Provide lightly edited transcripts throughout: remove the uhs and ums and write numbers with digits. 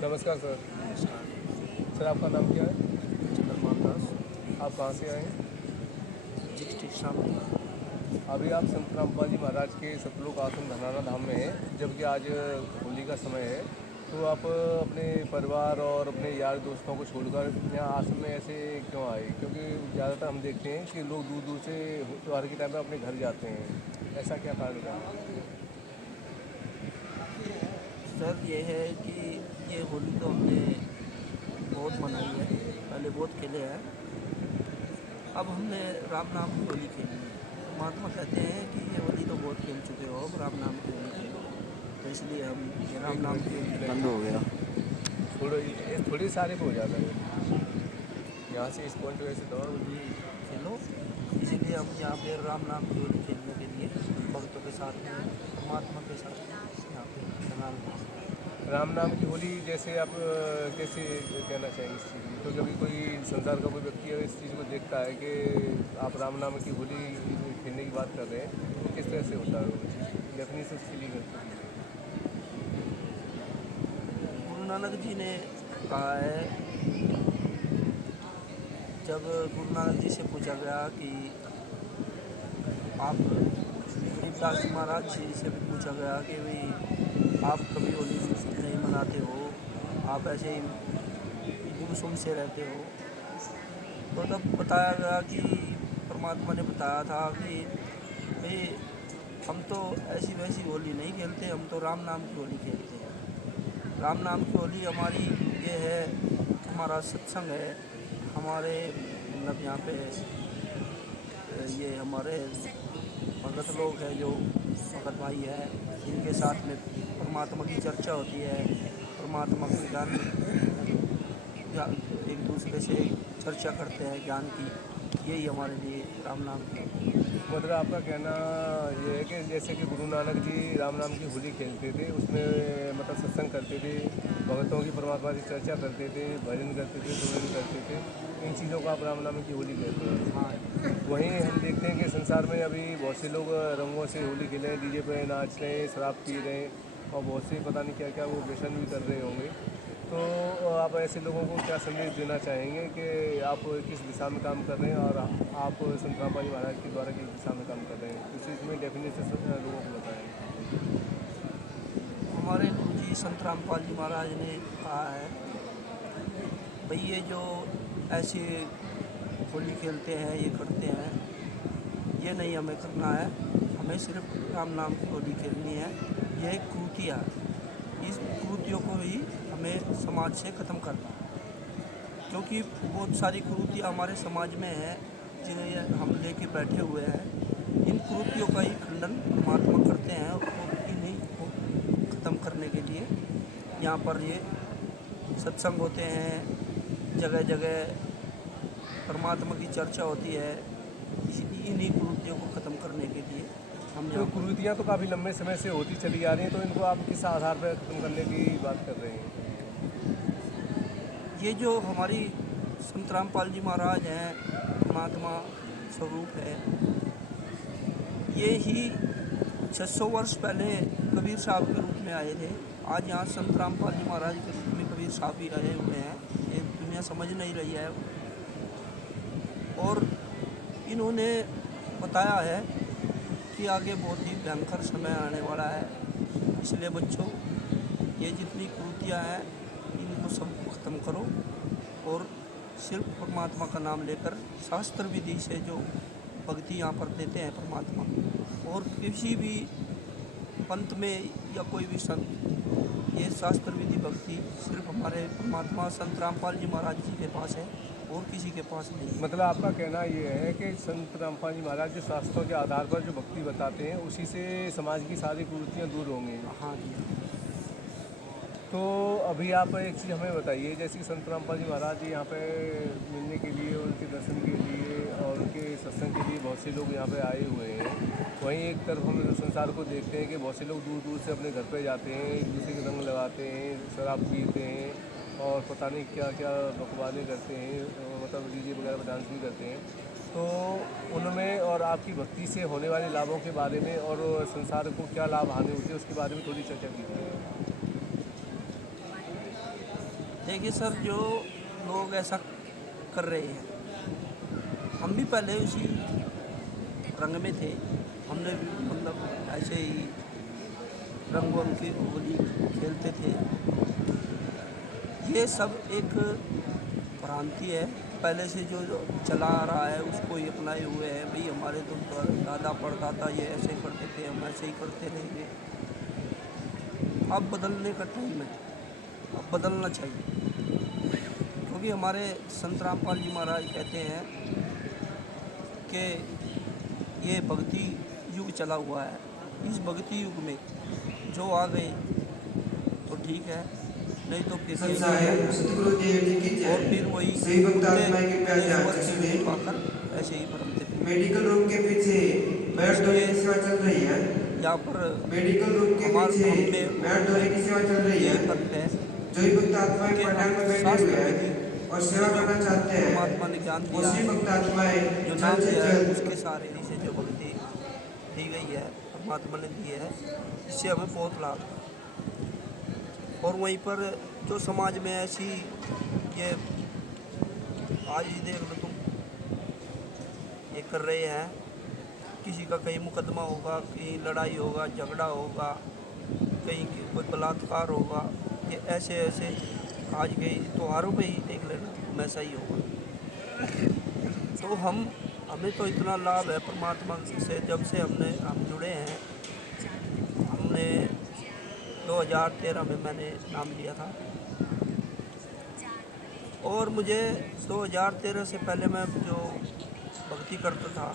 नमस्कार सर। नमस्कार। सर आपका नाम क्या है? चंद्रपाल दास, आप कहाँ से आए हैं? डिस्ट्रिक्ट शामली। अभी आप संत रामपाल जी महाराज के सतलोक आश्रम धनाना धाम में हैं, जबकि आज होली का समय है। तो आप अपने परिवार और अपने यार दोस्तों को छोड़कर यहाँ आश्रम में ऐसे क्यों आए? क्योंकि ज़्यादातर हम देखते हैं कि लोग दूर दूर से त्योहार के टाइम पर अपने घर जाते हैं। ऐसा क्या कारण रहा? सर ये है कि ये होली तो हमने बहुत मनाई है, पहले बहुत खेले हैं। अब हमने राम नाम की होली खेलनी है। परमात्मा कहते हैं कि ये होली तो बहुत खेल चुके हो, अब राम नाम की होली खेलो। तो इसलिए हम ये राम एक नाम मिनट की होली नहीं, बंद हो गया। छोड़ो, ये थोड़ी सारे पे हो जाता है। यहाँ से इस पॉइंट वैसे दौड़। होली खेलो, इसीलिए हम यहाँ पे राम नाम की होली खेलने के लिए भक्तों के साथ में, परमात्मा के साथ में यहाँ पे धनान धाम में आए। राम नाम की होली जैसे आप कैसे कहना चाहेंगे इस चीज़ में? क्योंकि अभी कोई संसार का कोई व्यक्ति अगर इस चीज़ को देखता है कि आप राम नाम की होली खेलने की बात कर रहे हैं, तो किस तरह से होता है वो चीज़? डेफिनेशन उसके लिए करते हैं। गुरु नानक जी ने कहा है, जब गुरु नानक जी से पूछा गया कि आप, गरीबदास जी महाराज जी से भी पूछा गया कि भाई आप कभी होली नहीं मनाते हो, आप ऐसे ही गुमसुम से रहते हो। तो तब बताया गया कि परमात्मा ने बताया था कि भाई हम तो ऐसी वैसी होली नहीं खेलते, हम तो राम नाम की होली खेलते हैं। राम नाम की होली हमारी ये है, हमारा सत्संग है, हमारे मतलब यहाँ पे ये हमारे भगत लोग हैं, जो भगत भाई है, इनके साथ में परमात्मा की चर्चा होती है, परमात्मा के एक दूसरे से चर्चा करते हैं ज्ञान की। यही हमारे लिए राम नाम की होली है। मतलब आपका कहना ये है कि जैसे कि गुरु नानक जी राम नाम की होली खेलते थे, उसमें मतलब सत्संग करते थे, भगतों की परमात्मा की चर्चा करते थे, भजन करते थे, सुमिरन करते थे, इन चीज़ों को आप राम नाम की होली कहते हाँ हैं। वहीं हम देखते हैं कि संसार में अभी बहुत से लोग रंगों से होली खेले हैं, डीजे पे नाच रहे हैं, शराब पी रहे हैं, और बहुत से पता नहीं क्या क्या वो व्यसन भी कर रहे होंगे। तो आप ऐसे लोगों को क्या संदेश देना चाहेंगे कि आप किस दिशा में काम कर रहे हैं, और आप संत रामपाल जी महाराज के द्वारा किस दिशा में काम कर रहे हैं? इस चीज़ में डेफिनेशन लोगों को बताएं। हमारे गुरु जी संत रामपाल जी महाराज ने कहा है, भाई ये जो ऐसे होली खेलते हैं, ये करते हैं, ये नहीं हमें करना है। हमें सिर्फ राम नाम की होली खेलनी है। ये एक कुरीतियाँ है, इस कुरीतियों को ही हमें समाज से ख़त्म करना है। क्योंकि बहुत सारी कुरीतियाँ हमारे समाज में हैं, जिन्हें हम लेके बैठे हुए हैं। इन कुरीतियों का ही खंडन परमात्मा करते हैं, और इन्हीं को ख़त्म करने के लिए यहाँ पर ये सत्संग होते हैं, जगह जगह परमात्मा की चर्चा होती है। इन्हीं कुरीतियों को ख़त्म करने के लिए हम तो यहाँ पर, कुरीतियाँ तो काफ़ी लंबे समय से होती चली आ रही हैं, तो इनको आप किस आधार पर ख़त्म करने की बात कर रहे हैं? ये जो हमारी संत रामपाल जी महाराज हैं, परमात्मा स्वरूप है, ये ही 600 वर्ष पहले कबीर साहब के रूप में आए थे। आज यहाँ संत रामपाल जी महाराज के रूप में कबीर साहब भी आए हुए हैं। ये दुनिया समझ नहीं रही है, और इन्होंने बताया है कि आगे बहुत ही भयंकर समय आने वाला है। इसलिए बच्चों, ये जितनी कुरीतियाँ हैं, इनको सबको ख़त्म करो, और सिर्फ परमात्मा का नाम लेकर शास्त्र विधि से जो भक्ति यहाँ पर देते हैं परमात्मा, और किसी भी पंथ में या कोई भी संत, ये शास्त्र विधि भक्ति सिर्फ हमारे परमात्मा संत रामपाल जी महाराज जी के पास है, और किसी के पास नहीं है। मतलब आपका कहना ये है कि संत रामपाल जी महाराज जो शास्त्रों के आधार पर जो भक्ति बताते हैं, उसी से समाज की सारी कुरीतियाँ दूर होंगी। हाँ जी। तो अभी आप एक चीज़ हमें बताइए, जैसे कि संत रामपाल जी महाराज जी यहाँ पे मिलने के लिए, उनके दर्शन के लिए और उनके सत्संग के लिए बहुत से लोग यहाँ पे आए हुए हैं। वहीं एक तरफ हम संसार को देखते हैं कि बहुत से लोग दूर दूर से अपने घर पे जाते हैं, एक दूसरे के रंग लगाते हैं, शराब पीते हैं, और पता नहीं क्या क्या बकवादे करते हैं, मतलब डीजे वगैरह पर डांस भी करते हैं। तो उनमें और आपकी भक्ति से होने वाले लाभों के बारे में, और संसार को क्या लाभ हानि होती है, उसके बारे में थोड़ी चर्चा कीजिए। देखिए सर, जो लोग ऐसा कर रहे हैं, हम भी पहले उसी रंग में थे। हमने भी मतलब ऐसे ही रंगों की होली खेलते थे। ये सब एक भ्रांति है, पहले से जो जो चला आ रहा है उसको ही अपनाए हुए हैं। भाई हमारे तो दादा परदादा ये ऐसे करते थे, हम ऐसे ही करते रहेंगे। अब बदलने का टाइम है, अब बदलना चाहिए, क्योंकि हमारे संत रामपाल जी महाराज कहते हैं कि ये भक्ति युग चला हुआ है। इस भक्ति युग में जो आ गए तो ठीक है, नहीं तो फिर और फिर वही पाकर ऐसे ही भरमते थे। मेडिकल रूम के पीछे मैट धोने की सेवा चल रही है। यहाँ पर मेडिकल रूम के पीछे मैट धोने की सेवा चल रही है। फर्क है जो ही भक्त आत्माएं पंडाल में बैठे हुए हैं और सेवा करना चाहते हैं, परमात्मा ने ज्ञान दिया उसी है, भक्त आत्माएं जो जल्द नाम से दिया है जल्द उसके सहारे से जो भक्ति दी गई है, परमात्मा ने दी है, इससे हमें बहुत लाभ है। और वहीं पर जो समाज में ऐसी ये आज ही देख लो तुम, ये कर रहे हैं, किसी का कहीं मुकदमा होगा, कहीं लड़ाई होगा, झगड़ा होगा, कहीं कोई बलात्कार होगा, ये ऐसे ऐसे आज के त्योहारों पे ही देख लेना वैसा ही होगा। तो हमें तो इतना लाभ है परमात्मा से, जब से हम जुड़े हैं। हमने 2013 में मैंने नाम लिया था, और मुझे 2013 से पहले मैं जो भक्ति करता था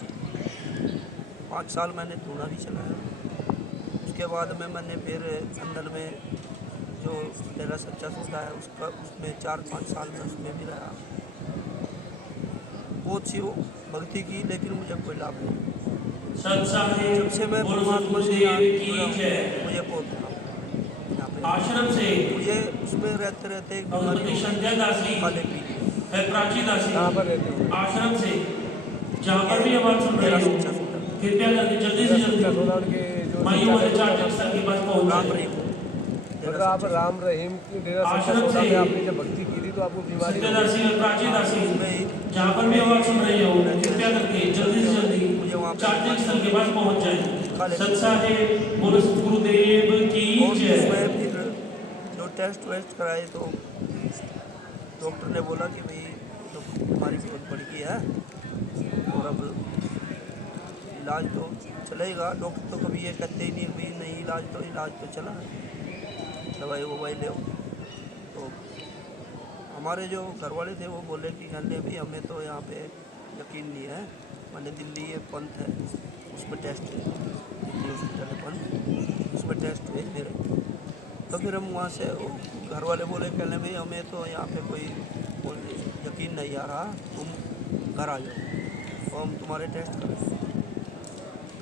5 साल मैंने धूना भी चलाया। उसके बाद में मैंने फिर अंदर में जो डेरा सच्चा सौदा है उसमें 4-5 साल में उसमें भी रहा। बहुत सी भक्ति की, लेकिन मुझे कोई लाभ नहीं। जब से मैं परमात्मा से मुझे बहुत आश्रम से मुझे उसमें रहते रहते एक भगवती संध्या दासी काले पीली है, प्राची दासी कहाँ पर रहते हो? आश्रम से, जहाँ पर भी आवाज सुन रही हो, कृपया करके जल्दी से जल्दी उनके जो माइयों वाले चार्जिंग स्थल के पास पहुंच राम जाए। रहीम मतलब आप राम रहीम की डेरा सच्चा आश्रम सौदा से में आपने जब भक्ति की थी तो आपको बीमारी संध्या हो गई। दासी और प्राची दासी, जहाँ पर भी आवाज सुन रही हो, कृपया करके जल्दी से जल्दी चार्जिंग स्थल के पास पहुंच जाए। सत्साहे बोलो गुरुदेव की और जय। उसमें फिर जो टेस्ट वेस्ट कराए तो डॉक्टर ने बोला कि भाई तो बीमारी बहुत बढ़ गई है और अब इलाज तो चलेगा। डॉक्टर तो कभी ये कहते ही नहीं भाई नहीं इलाज तो चला है, दवाई ववाई ले। तो हमारे जो घर वाले थे वो बोले कि कहने भाई हमें तो यहाँ पे यकीन नहीं है, मैंने दिल्ली ये पंथ है उसमें टेस्ट है, दिल्ली हॉस्पिटल है पंथ, उसमें टेस्ट है मेरे। तो फिर हम वहाँ से घर वाले बोले कहने भाई हमें तो यहाँ पे कोई यकीन नहीं आ रहा, तुम घर आ जाओ और हम तुम्हारे टेस्ट करें।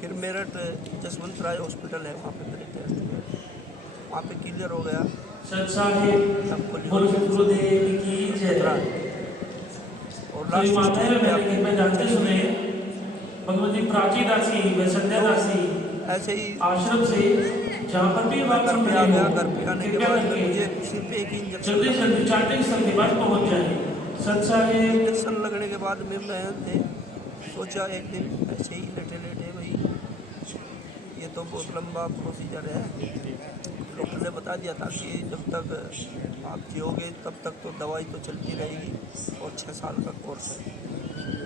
फिर मेरठ जसवंत राय हॉस्पिटल है, वहाँ पे मेरे टेस्ट हुए, वहाँ पे क्लियर हो गया। सत्साहे बोलो गुरुदेव की जय। और कोई माता है मैंने मैं जानते सुने भगवती प्राची दासी व संध्या दासी ऐसे ही आश्रम से, जहाँ पर भी बात घर सुन पे आ रही गया। हो, घर पे आने के कृपया बाद में करके मुझे सिर्फ एक इंजेक्शन जल्दी से जल्दी चार्जिंग स्थल के पास पहुंच जाए। सत्साहे इंजेक्शन लगने के बाद में मैंने सोचा एक दिन ऐसे ही लेटे लेटे भाई ये तो बहुत लंबा प्रोसीजर है। डॉक्टर ने बता दिया था कि जब तक आप जियोगे तब तक तो दवाई तो चलती रहेगी और 6 साल का कोर्स है।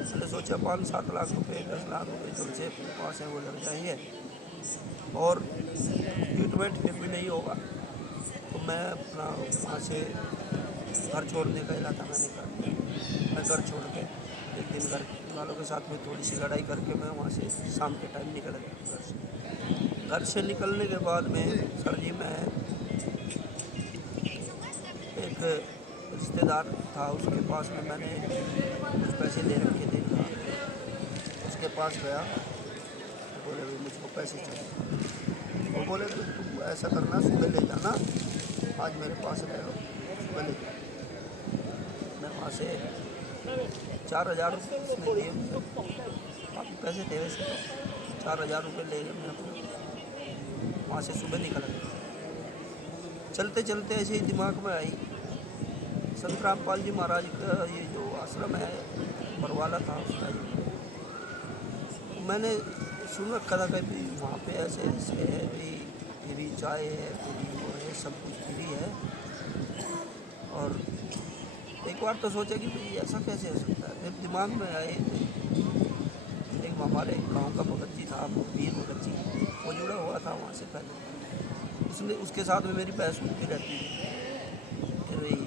मैंने सोचा 5-7 लाख रुपए 10 लाख रुपए जब से पास है वो लग जाएंगे और ट्रीटमेंट फिर भी नहीं होगा, तो मैं अपना वहाँ से घर छोड़ने का इरादा मैंने कर दिया। मैं घर छोड़ के एक दिन घर वालों के साथ में थोड़ी सी लड़ाई करके मैं वहाँ से शाम के टाइम निकल गया। घर से निकलने के बाद में सर जी मैं एक रिश्तेदार था उसके पास में मैंने कुछ पैसे ले रखे थे, उसके पास गया, बोले भाई मुझको पैसे चाहिए। वो बोले तो तुम ऐसा करना सुबह ले जाना, आज मेरे पास ले लो सुबह ले जाओ। मैं वहाँ से 4,000 रुपये उसने दिए मुझे, काफ़ी पैसे थे वैसे तो 4,000 रुपये ले गए। मैं वहाँ से सुबह निकल गया। चलते चलते ऐसे ही दिमाग में आई संत रामपाल जी महाराज का ये जो आश्रम है बरवाला था उसका मैंने सुन रखा था कि वहाँ पे ऐसे ऐसे है भी फ्री चाय है फ्री वो है सब कुछ फ्री है। और एक बार तो सोचा कि भाई ऐसा कैसे हो सकता है। फिर दिमाग में आए एक हमारे गांव का भगत जी था वीर भगत जी, वो जुड़ा हुआ था वहाँ से पहले। उसने उसके साथ में मेरी बहस होती रहती थी कि भाई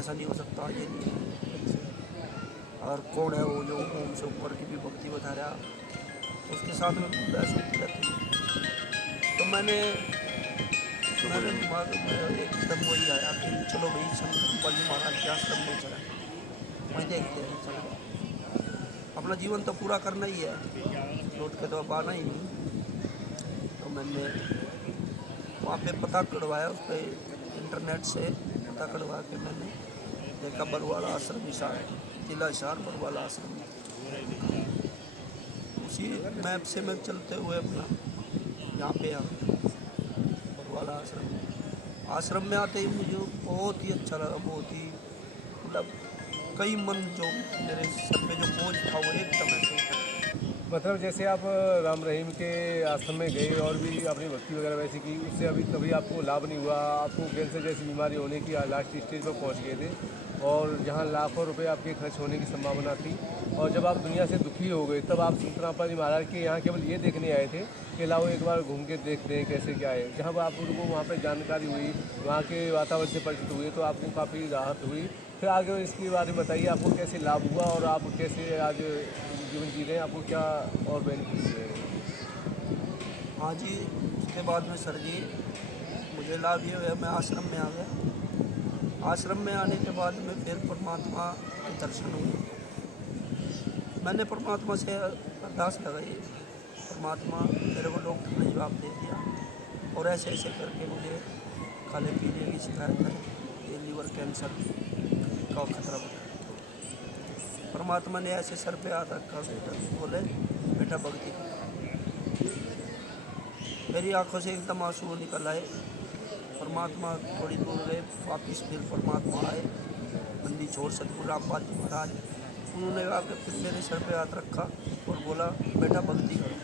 ऐसा नहीं हो सकता, ये नहीं है। और कौन है वो जो ओम से ऊपर की भी भक्ति बता रहा, उसके साथ में बहस होती रहती थी। तो मैंने दिमाग में एकदम वही आया कि चलो भाई संत रामपाल जी महाराज के आश्रम में चला, वहीं देखते हैं चला। अपना जीवन तो पूरा करना ही है, लौट के तो अब आना ही नहीं। तो मैंने वहाँ पे पता करवाया, उस पर इंटरनेट से पता करवा के मैंने देखा बरवाला आश्रम हिसार, जिला हिसार बरवाला आश्रम। उसी मैप से मैं चलते हुए अपना यहाँ पे आ बरवाला आश्रम में आते ही मुझे बहुत ही अच्छा लगा, बहुत ही मतलब कई मन जो मेरे सर पे जो बोझ था वो एकदम ऐसे उतर। मतलब जैसे आप राम रहीम के आश्रम में गए और भी अपनी भक्ति वगैरह वैसे की, उससे अभी कभी आपको लाभ नहीं हुआ, आपको कैंसर जैसी बीमारी होने की लास्ट स्टेज पर पहुंच गए थे और जहां लाखों रुपए आपके खर्च होने की संभावना थी, और जब आप दुनिया से दुखी हो गए तब आप संत रामपाल जी महाराज के यहाँ केवल ये देखने आए थे कि लाओ एक बार घूम के देखते हैं कैसे क्या है। जब आपको वहाँ पर जानकारी हुई, वहाँ के वातावरण से परिचित हुए तो आपको काफ़ी राहत हुई। फिर आगे इसके बारे में बताइए, आपको कैसे लाभ हुआ और आप कैसे आज जीवन जी रहे हैं, आपको क्या और बेनिफिट हुए? हाँ जी, उसके बाद में सर जी मुझे लाभ ये हुआ, मैं आश्रम में आ गया। आश्रम में आने के बाद में फिर परमात्मा के दर्शन हुए। मैंने परमात्मा से अरदास लगाई, परमात्मा मेरे को डॉक्टर ने जवाब दे दिया और ऐसे ऐसे करके मुझे खाने पीने की शिकायत है, ये लीवर कैंसर का खतरा बता। परमात्मा ने ऐसे सर पे हाथ रखा, बोले बेटा भक्ति कर। मेरी आंखों से एकदम आंसू निकल आए। परमात्मा थोड़ी दूर गए, वापिस फिर परमात्मा आए, मंदिर छोड़ सतगुरु रामपाल जी महाराज, उन्होंने आकर फिर मेरे सर पे हाथ रखा और बोला बेटा भक्ति करो।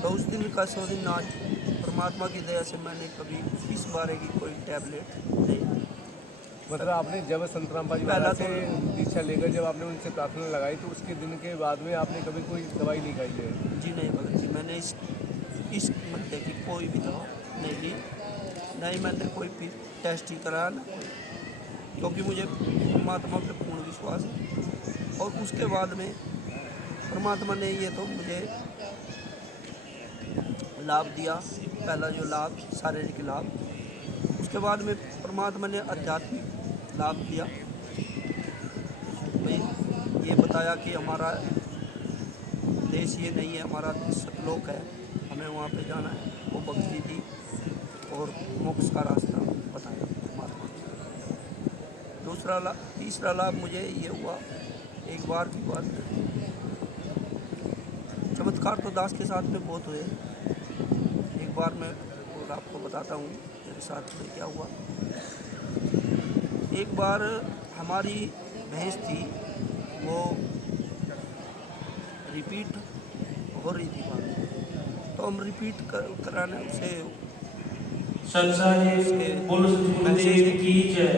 तो उस दिन का सो दिन आज परमात्मा की दया से मैंने कभी इस बारे की कोई टैबलेट नहीं। मतलब आपने जब संत रामपाल जी महाराज से दीक्षा लेकर जब आपने उनसे प्रार्थना लगाई तो उसके दिन के बाद में आपने कभी कोई दवाई नहीं खाई है? जी नहीं भगत जी, मैंने इस मध्य की कोई भी दवा नहीं ली, नहीं मैंने कोई भी टेस्ट ही कराया ना, क्योंकि मुझे परमात्मा पे पूर्ण विश्वास है। और उसके बाद में परमात्मा ने ये तो मुझे लाभ दिया, पहला जो लाभ शारीरिक लाभ, उसके बाद में परमात्मा ने आध्यात्मिक लाभ दिया। भाई ये बताया कि हमारा देश ये नहीं है, हमारा देश सतलोक है, हमें वहाँ पे जाना है, वो भक्ति दी और मोक्ष का रास्ता बताया परमात्मा ने। तीसरा लाभ मुझे ये हुआ, एक बार की बात, चमत्कार तो दास के साथ में बहुत हुए। एक बार मैं और आपको बताता हूँ मेरे साथ में क्या हुआ। एक बार हमारी भैंस थी, वो रिपीट हो रही थी बात, तो हम रिपीट कराने उसे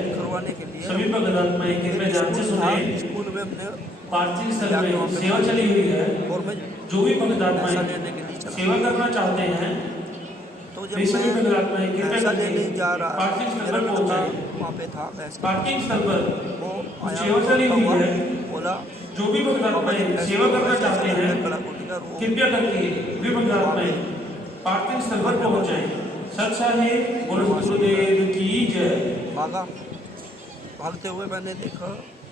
करवाने के लिए सभी भगत में कृपया ध्यान से सुने। स्कूल में हमने पार्थिव स्थल में सेवा चली हुई है, और मैं जो भी भगत पैसा आत्माएं लेने के लिए चला। सेवा करना चाहते हैं तो वे जब सभी भगत आत्माएं मैं कृपया पैसा लेने करके जा रहा, पार्थिव स्थल मेरा पर पहुंच लड़का जाए। वहाँ पे था भैंस के पार्किंग स्थल पर वो कुछ आया, सेवा चली हुई है, बोला जो भी भगत आत्माएं सेवा करना चाहते हैं कृपया करके वे भगत आत्माएं पार्थिव स्थल पर पहुंच जाए। सत साहिब बोलो गुरुदेव की जय। भागा, भागते हुए मैंने देखा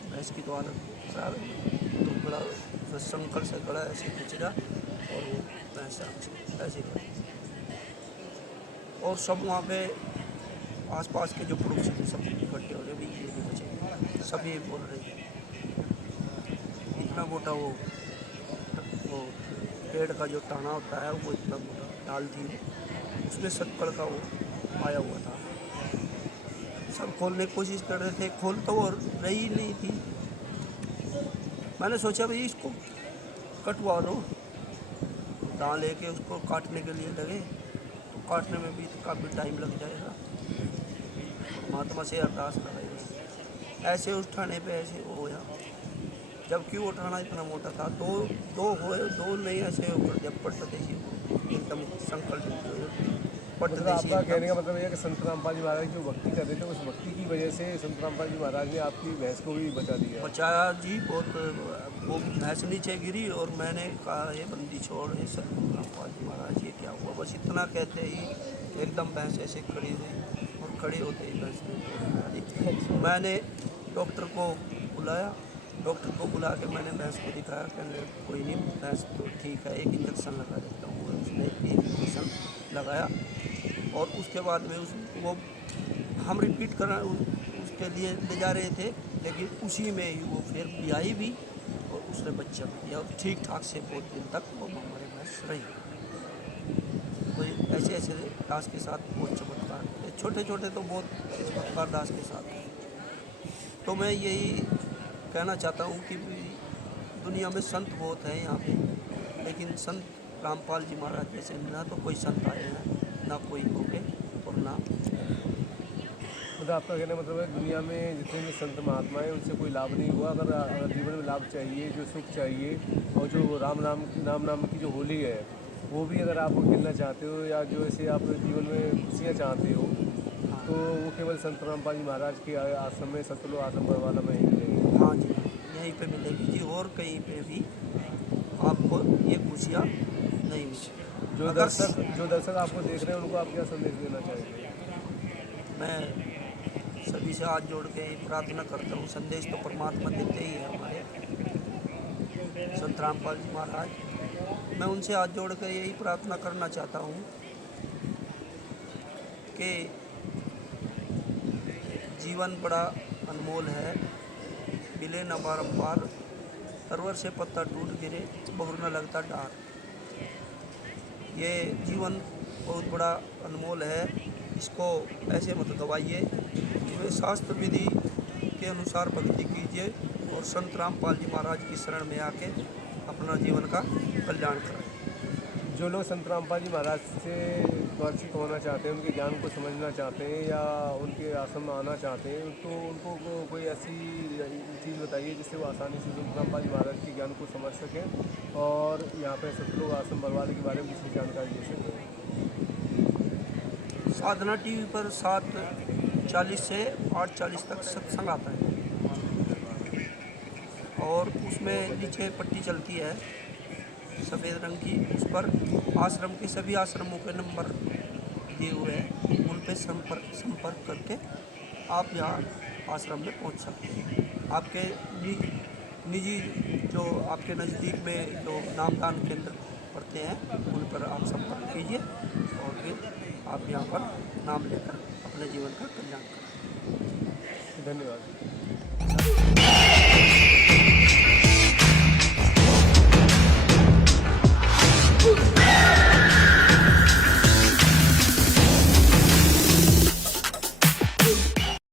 भैंस की तो हालत खराब है, तो बड़ा संकल से गड़ा ऐसे खिंचड़ा और वो भैंस ऐसे खड़ी। और सब वहाँ पे आसपास के जो पड़ोसी थे सब इकट्ठे हो रहे, भी ये नहीं बचे, सभी बोल रहे थे। इतना मोटा वो पेड़ का जो टाना होता है वो इतना मोटा डाल थी, उसमें शक्कर का वो आया हुआ था। सब खोलने की कोशिश कर रहे थे, खोल तो वो रही नहीं थी। मैंने सोचा भाई इसको कटवा लो, दाँ लेके उसको काटने के लिए लगे, तो काटने में भी काफ़ी टाइम लग जाएगा। परमात्मा से अरदास लगाई, ऐसे उठाने पे ऐसे होया, जबकि वो उठाना इतना मोटा था, दो नहीं ऐसे ऊपर जब पड़ते थे एकदम संकल्प पड़ते मतलब थे आपका एकदम। कहने का मतलब ये है कि संत रामपाल जी महाराज जो भक्ति कर रहे थे, उस भक्ति की वजह से संत रामपाल जी महाराज ने आपकी भैंस को भी बचा दिया। बचाया जी बहुत। वो भैंस नीचे गिरी और मैंने कहा ये बंदी छोड़, ये संत रामपाल जी महाराज ये क्या हुआ, बस इतना कहते ही एकदम भैंस ऐसे खड़ी हुई और खड़ी होते ही भैंस ने मैंने डॉक्टर को बुलाया, डॉक्टर को बुला के मैंने भैंस को दिखाया, कहने कोई नहीं भैंस तो ठीक है, एक इंजेक्शन लगा देता हूँ। उसने एक इंजेक्शन लगाया और उसके बाद में वो हम रिपीट कर उसके लिए ले जा रहे थे, लेकिन उसी में ही वो फिर ब्याई भी और उसने बच्चा भी दिया और ठीक ठाक से बहुत दिन तक वो हमारे भैंस रही। तो ऐसे ऐसे दास के साथ बहुत चमत्कार, छोटे छोटे तो बहुत चमत्कार दास के साथ। तो मैं यही कहना चाहता हूँ कि दुनिया में संत बहुत हैं यहाँ पे, लेकिन संत रामपाल जी महाराज जैसे ना तो कोई संत आए हैं, ना कोई होंगे और ना। मतलब आपका कहने का मतलब है दुनिया में जितने भी संत महात्मा हैं उनसे कोई लाभ नहीं हुआ। अगर जीवन में लाभ चाहिए, जो सुख चाहिए, और जो राम नाम की जो होली है वो भी अगर आप खेलना चाहते हो, या जो ऐसे आप जीवन में खुशियाँ चाहते हो, तो वो केवल संत रामपाल जी महाराज के आश्रम में, सतलोक आश्रम बरवाला में ही मिलेगी। हाँ जी, यहीं पे मिलेगी जी, और कहीं पे भी आपको ये खुशियाँ नहीं मिलेगी। जो दर्शक आपको देख रहे हैं उनको आप क्या संदेश देना चाहेंगे? मैं सभी से हाथ जोड़ के प्रार्थना करता हूँ, संदेश तो परमात्मा देते ही है हमारे संत रामपाल जी महाराज। मैं उनसे हाथ जोड़ कर यही प्रार्थना करना चाहता हूँ कि जीवन बड़ा अनमोल है, मिले न बारंबार, तरवर से पत्ता टूट गिरे, बहुर न लगता डार। ये जीवन बहुत बड़ा अनमोल है, इसको ऐसे मत गवाइए। इसमें शास्त्र विधि के अनुसार भक्ति कीजिए और संत रामपाल जी महाराज की शरण में आके अपना जीवन का कल्याण करें। जो लोग संत रामपाल जी महाराज से परिचित होना चाहते हैं, उनके ज्ञान को समझना चाहते हैं, या उनके आश्रम में आना चाहते हैं, तो उनको कोई ऐसी चीज़ बताइए जिससे वो आसानी से संत रामपाल जी महाराज के ज्ञान को समझ सकें और यहाँ पे सतलोक आश्रम बरवाले के बारे में किसी जानकारी दे सकें। साधना टीवी पर 7:40 से 8:40 तक सत्संग आता है और उसमें नीचे पट्टी चलती है सफ़ेद रंग की, उस पर आश्रम के सभी आश्रमों के नंबर दिए हुए हैं, उन पे संपर्क करके आप यहाँ आश्रम में पहुँच सकते हैं। आपके निजी जो आपके नज़दीक में जो नामदान केंद्र पड़ते हैं उन पर आप संपर्क कीजिए और फिर आप यहाँ पर नाम लेकर अपने जीवन का कल्याण करें। धन्यवाद।